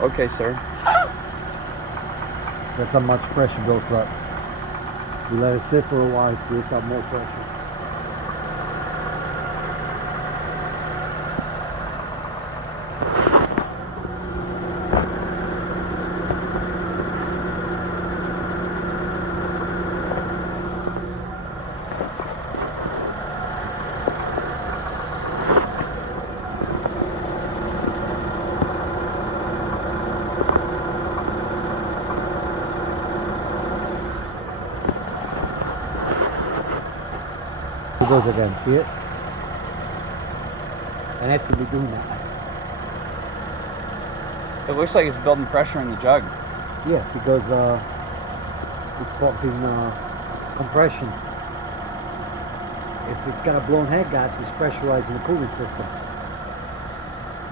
Okay, sir. That's how much pressure built up. You let it sit for a while, it builds up more pressure. It goes again, see it? And it's going to be doing that. It looks like it's building pressure in the jug. Yeah, because it's pumping compression. If it's got a blown head gasket, it's pressurizing the cooling system.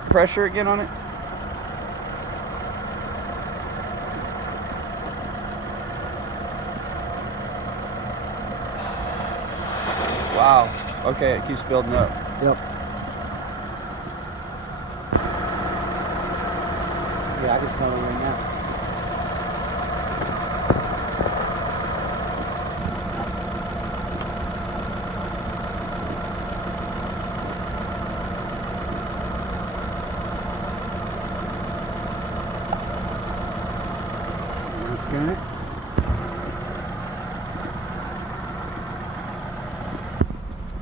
Pressure again on it? Wow. Okay, it keeps building up. Yep. Yeah, I can smell it right now. You scan it?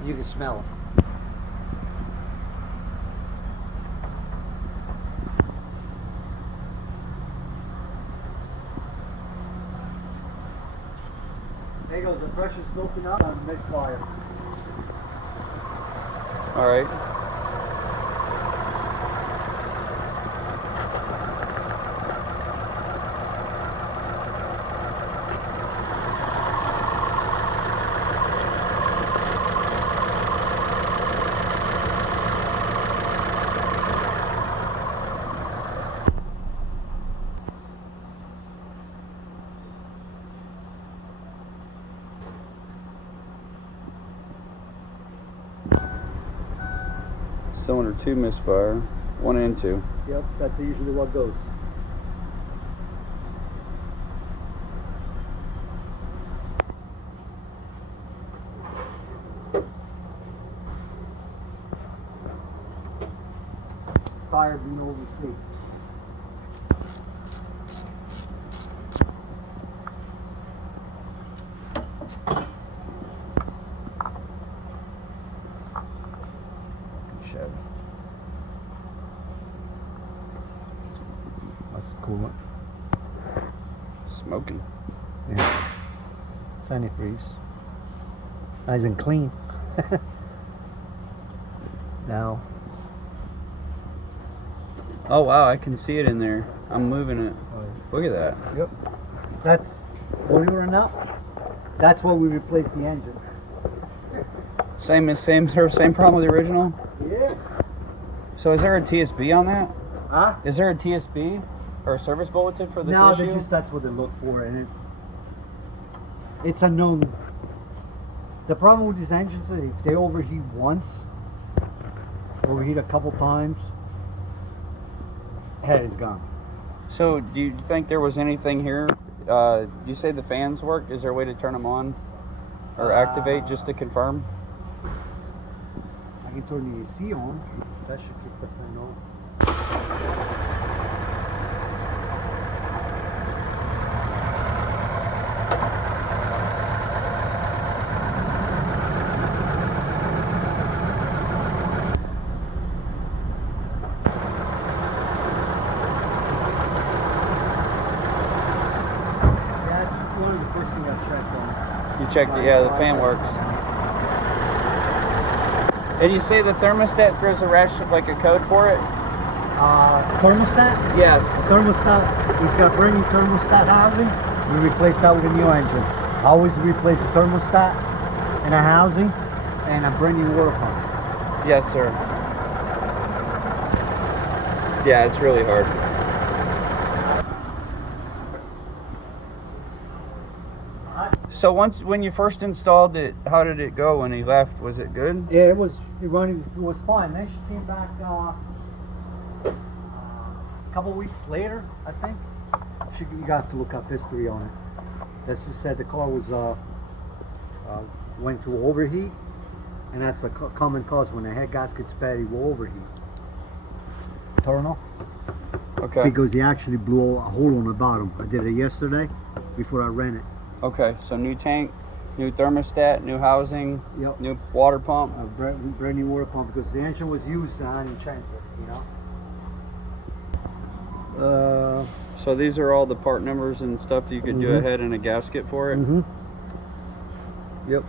You can smell it. There goes, the pressure's building up on misfire. All right. Cylinder 2 misfire, 1 and 2. Yep, that's usually what goes. Tire being overseas. Chevy. That's coolant. Smoking. Yeah. It's antifreeze. Nice and clean. Now. Oh wow, I can see it in there. I'm moving it. Look at that. Yep. That's, believe it or not, that's why we replaced the engine. Same problem with the original? Yeah. So is there a TSB on that? Huh? Is there a TSB or a service bulletin for this No, issue? that's what they look for, and it's a known. The problem with these engines is if they overheat once, overheat a couple times, head is gone. So do you think there was anything here? You say the fans work. Is there a way to turn them on or activate just to confirm? I can turn the AC on. That should keep the fan on. That's one of the first things I checked on. You checked it, yeah, the fan works. And you say the thermostat throws a like a code for it? Thermostat? Yes. Thermostat, he's got a brand new thermostat housing. We replaced that with a new engine. I always replace a thermostat and a housing and a brand new water pump. Yes, sir. Yeah, it's really hard. So when you first installed it, how did it go when he left? Was it good? Yeah, it was running. It was fine. Then she came back couple weeks later, I think. You got to look up history on it. That's just said the car was went to overheat, and that's a common cause when the head gasket's bad. It will overheat. Turn Okay. because he actually blew a hole on the bottom. I did it yesterday before I ran it. Okay, so new tank, new thermostat, new housing, Yep. new water pump. A brand new water pump because the engine was used and I didn't change it, you know. So these are all the part numbers and stuff you could do Mhm. ahead in a gasket for it. Yep.